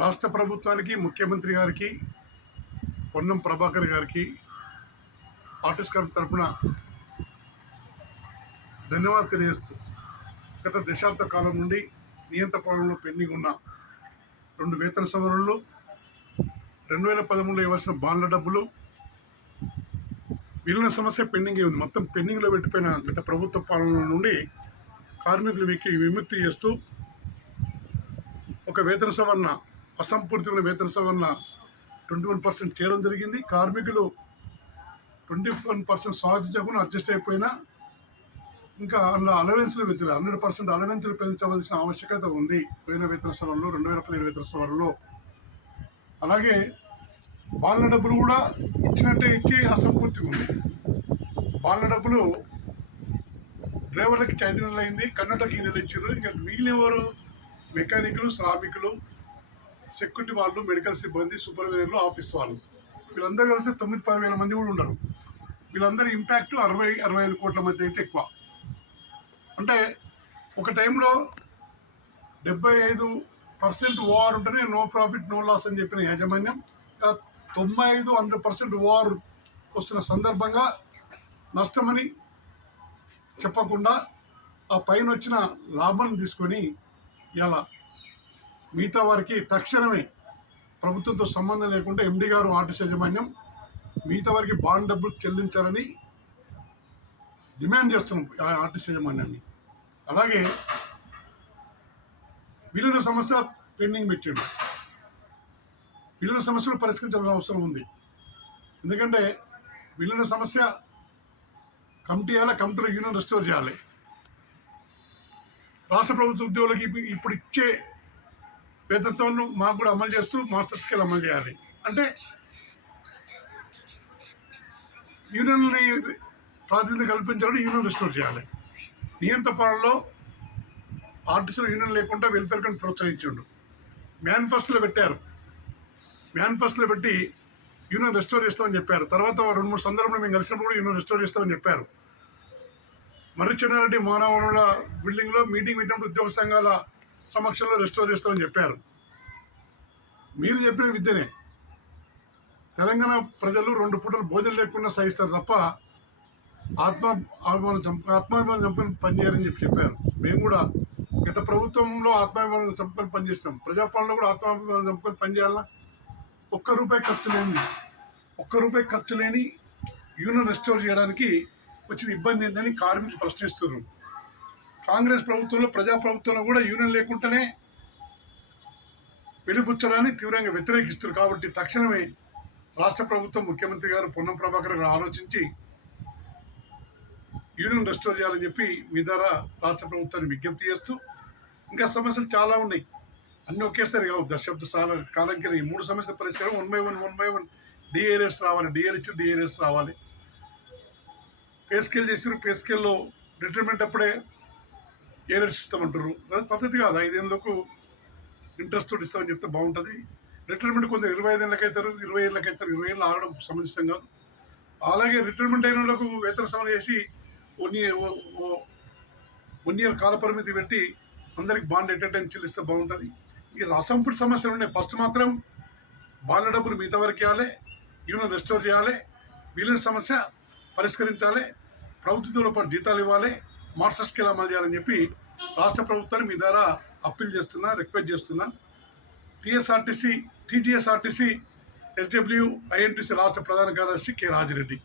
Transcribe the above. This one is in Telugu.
రాష్ట్ర ప్రభుత్వానికి, ముఖ్యమంత్రి గారికి, పొన్నం ప్రభాకర్ గారికి ఆర్టిస్ట్ క్లబ్ తరఫున ధన్యవాదాలు తెలియజేస్తూ గత దశాబ్ద కాలం నుండి నియంత్ర పాలనలో పెండింగ్ ఉన్న 2 వేతన సవరణలు, 2013లో ఇవ్వాల్సిన బాండ్ల డబ్బులు, విలీన సమస్య పెండింగ్ ఉంది. మొత్తం పెండింగ్లో పెట్టిపోయిన గత ప్రభుత్వ పాలన నుండి కార్మికులు విముక్తి చేస్తూ ఒక వేతన సవరణ, అసంపూర్తిమైన వేతన సవరణ 21% చేయడం జరిగింది. కార్మికులు 21% సాధించకుండా అడ్జస్ట్ అయిపోయినా ఇంకా అందులో అలవెన్స్లు పెంచలేదు. 100% అలవెన్స్లు పెంచవలసిన ఆవశ్యకత ఉంది పోయిన వేతన సవరణలో, 2015 వేతన సవరణలో. అలాగే బాండ్ల డబ్బులు కూడా ఇచ్చినట్టే ఇచ్చి అసంపూర్తిగా ఉంది. బాండ్ల డబ్బులు డ్రైవర్లకి 5 నెలలు అయింది, కన్నటకి 2 నెలలు ఇచ్చారు. ఇంకా మిగిలినవారు మెకానికులు, శ్రామికులు, సెక్యూరిటీ వాళ్ళు, మెడికల్ సిబ్బంది, సూపర్వైజర్లు, ఆఫీస్ వాళ్ళు, వీళ్ళందరూ కలిసి 9-10 వేల మంది కూడా ఉండరు. వీళ్ళందరి ఇంపాక్ట్ 60-65 కోట్ల మధ్య అయితే ఎక్కువ. అంటే ఒక టైంలో 75% ఓఆర్ ఉంటేనే నో ప్రాఫిట్ నో లాస్ అని చెప్పిన యాజమాన్యం 95-100% ఓఆర్ వస్తున్న సందర్భంగా నష్టమని చెప్పకుండా ఆ పైన వచ్చిన లాభాన్ని తీసుకొని ఇలా మిగతా వారికి తక్షణమే ప్రభుత్వంతో సంబంధం లేకుండా ఎండి గారు ఆర్టిస్ట్ యాజమాన్యం మిగతా వారికి బాండ్ డబ్బులు చెల్లించాలని డిమాండ్ చేస్తున్నాం ఆర్టిస్ట్ యాజమాన్యాన్ని. అలాగే విలీన సమస్య పెండింగ్ పెట్టాడు. విలీన సమస్యలు పరిష్కరించాల్సిన అవసరం ఉంది. ఎందుకంటే విలీన సమస్య కమిటీలో యూనియన్ రెస్టోర్ చేయాలి. రాష్ట్ర ప్రభుత్వ ఉద్యోగులకి ఇప్పుడు ఇచ్చే వేతనాలను మాకు కూడా అమలు చేస్తూ మాస్టర్ స్కేల్ అమలు చేయాలి. అంటే యూనియన్ని ప్రాతినిధ్యం కల్పించాలని యూనియన్ రెస్టోర్ చేయాలి. నియంత్రణ పాలనలో ఆర్టిస్టులు యూనియన్ లేకుండా వెల్ఫేర్ కింద ప్రోత్సహించాడు. మేనిఫెస్టోలో పెట్టారు. మేనిఫెస్టోలో పెట్టి యూనియన్ రెస్టోర్ చేస్తామని చెప్పారు. తర్వాత 2-3 సందర్భంలో మేము కలిసినప్పుడు కూడా యూనియన్ రెస్టోర్ చేస్తామని చెప్పారు. మర్రి చెన్నారెడ్డి మానవ వనరుల బిల్డింగ్లో మీటింగ్ పెట్టినప్పుడు ఉద్యోగ సంఘాల సమక్షంలో రెస్టోర్ చేస్తామని చెప్పారు. మీరు చెప్పిన విద్యనే తెలంగాణ ప్రజలు 2 పూటలు భోజనం లేకుండా సహిస్తారు తప్ప ఆత్మాభిమానం చంపుకొని పనిచేయాలని చెప్పారు. మేము కూడా గత ప్రభుత్వంలో ఆత్మాభిమానం చంపుకొని పనిచేస్తాం. ప్రజాపాలనలో కూడా ఆత్మాభిమానం చంపుకొని పనిచేయాలా? ఒక్క రూపాయి ఖర్చు లేని యూనియన్ రెస్టోర్ చేయడానికి వచ్చిన ఇబ్బంది ఏంటని కార్మికులు ప్రశ్నిస్తున్నారు. కాంగ్రెస్ ప్రభుత్వంలో, ప్రజాప్రభుత్వంలో కూడా యూనియన్ లేకుండానే వెలుబుచ్చడాన్ని తీవ్రంగా వ్యతిరేకిస్తున్నారు. కాబట్టి తక్షణమే రాష్ట్ర ప్రభుత్వం, ముఖ్యమంత్రి గారు పొన్నం ప్రభాకర్ గారు ఆలోచించి యూనియన్ రెస్టోర్ చేయాలని చెప్పి మీ ద్వారా రాష్ట్ర ప్రభుత్వాన్ని విజ్ఞప్తి చేస్తూ, ఇంకా సమస్యలు చాలా ఉన్నాయి. అన్నీ ఒకేసారి కావు. దశాబ్ద కాలం కింద ఈ 3 సమస్యల పరిష్కారం 1 by 1 డిఏరియర్స్ రావాలి. డిఏరియర్స్ రావాలి. పే స్కేల్ చేసారు. పే స్కేల్లో రిటైర్మెంట్ అప్పుడే ఏరియర్స్ ఇస్తామంటారు. అది పద్ధతి కాదు. 5 ఏళ్ళకు ఇంట్రెస్ట్ తోటి ఇస్తామని చెప్తే బాగుంటుంది. రిటైర్మెంట్ కొందరు 25 ఏళ్ళకి అవుతారు, 20 ఏళ్ళకి అవుతారు. 20 ఏళ్ళు ఆగడం సమంజసం కాదు. అలాగే రిటైర్మెంట్ అయిన వాళ్ళకు వేతన సవరణ చేసి 1 year కాల పరిమితి పెట్టి అందరికి బాండ్ ఎట్ టైం చెల్లిస్తే బాగుంటుంది. ఇక అసంపూర్తి సమస్యలు ఉన్నాయి. ఫస్ట్ మాత్రం బాండ్ల డబ్బులు మిగతా వరకు ఇవ్వాలి, యూనియన్ రెస్టోర్ చేయాలి, విలీన సమస్య పరిష్కరించాలి, ప్రభుత్వంతో పాటు జీతాలు ఇవ్వాలి, మాస్టర్ స్కేల్ అమలు చేయాలని చెప్పి రాష్ట్ర ప్రభుత్వాన్ని మీ ద్వారా అప్పీల్ చేస్తున్నా, రిక్వెస్ట్ చేస్తున్నా. టీజీఎస్ఆర్టీసీ, ఎస్డబ్ల్యూ, ఐఎన్టీసీ రాష్ట్ర ప్రధాన కార్యదర్శి కె రాజిరెడ్డి.